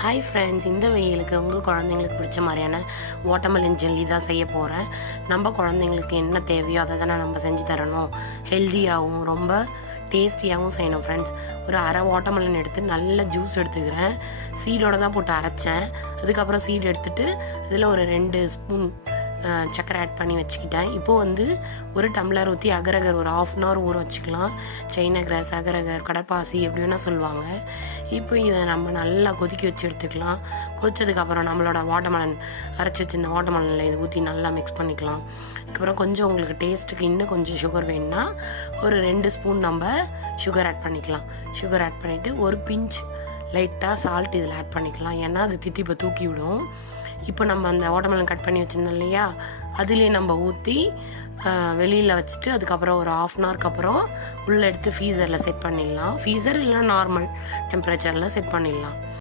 Hi friends, இந்த வெயிலுக்கு உங்கள் குழந்தைங்களுக்கு பிடிச்ச மாதிரியான வாட்டர்மெலன் ஜெல்லி தான் செய்ய போகிறேன். நம்ம குழந்தைங்களுக்கு என்ன தேவையோ அதை தானே நம்ம செஞ்சு தரணும். ஹெல்த்தியாகவும் ரொம்ப டேஸ்டியாகவும் செய்யணும் ஃப்ரெண்ட்ஸ். ஒரு அரை வாட்டர்மெலன் எடுத்து நல்ல ஜூஸ் எடுத்துக்கிறேன். சீடோடு தான் போட்டு அரைச்சேன். அதுக்கப்புறம் சீடு எடுத்துகிட்டு இதில் ஒரு 2 ஸ்பூன் சர்க்கரை ஆட் பண்ணி வச்சுக்கிட்டேன். இப்போது ஒரு டம்ளர் ஊற்றி அகரகர் ஒரு 1/2 hour ஊற வச்சுக்கலாம். சைனா கிராஸ், அகரகர், கடற்பாசி எப்படி வேணால் சொல்லுவாங்க. இப்போ இதை நம்ம நல்லா கொதிக்க வச்சு எடுத்துக்கலாம். கொதிச்சதுக்கப்புறம் நம்மளோட வாட்டர்மெலன் அரைச்சி வச்சுருந்த வாட்டர்மெலனில் இதை ஊற்றி நல்லா மிக்ஸ் பண்ணிக்கலாம். அதுக்கப்புறம் கொஞ்சம் உங்களுக்கு டேஸ்ட்டுக்கு இன்னும் கொஞ்சம் சுகர் வேணும்னா ஒரு 2 ஸ்பூன் நம்ம சுகர் ஆட் பண்ணிக்கலாம். சுகர் ஆட் பண்ணிவிட்டு ஒரு பிஞ்ச் லைட்டாக சால்ட் இதில் ஆட் பண்ணிக்கலாம். ஏன்னா அது தித்திப்பை தூக்கி விடும். இப்போ நம்ம அந்த வாட்டர்மெலன் கட் பண்ணி வச்சுருந்தோம் இல்லையா, அதுலேயே நம்ம ஊற்றி வெளியில் வச்சுட்டு அதுக்கப்புறம் ஒரு 1/2 hour அப்புறம் உள்ளே எடுத்து ஃப்ரீசரில் செட் பண்ணிடலாம். ஃப்ரீசர் இல்லைனா நார்மல் டெம்பரேச்சரில் செட் பண்ணிடலாம்.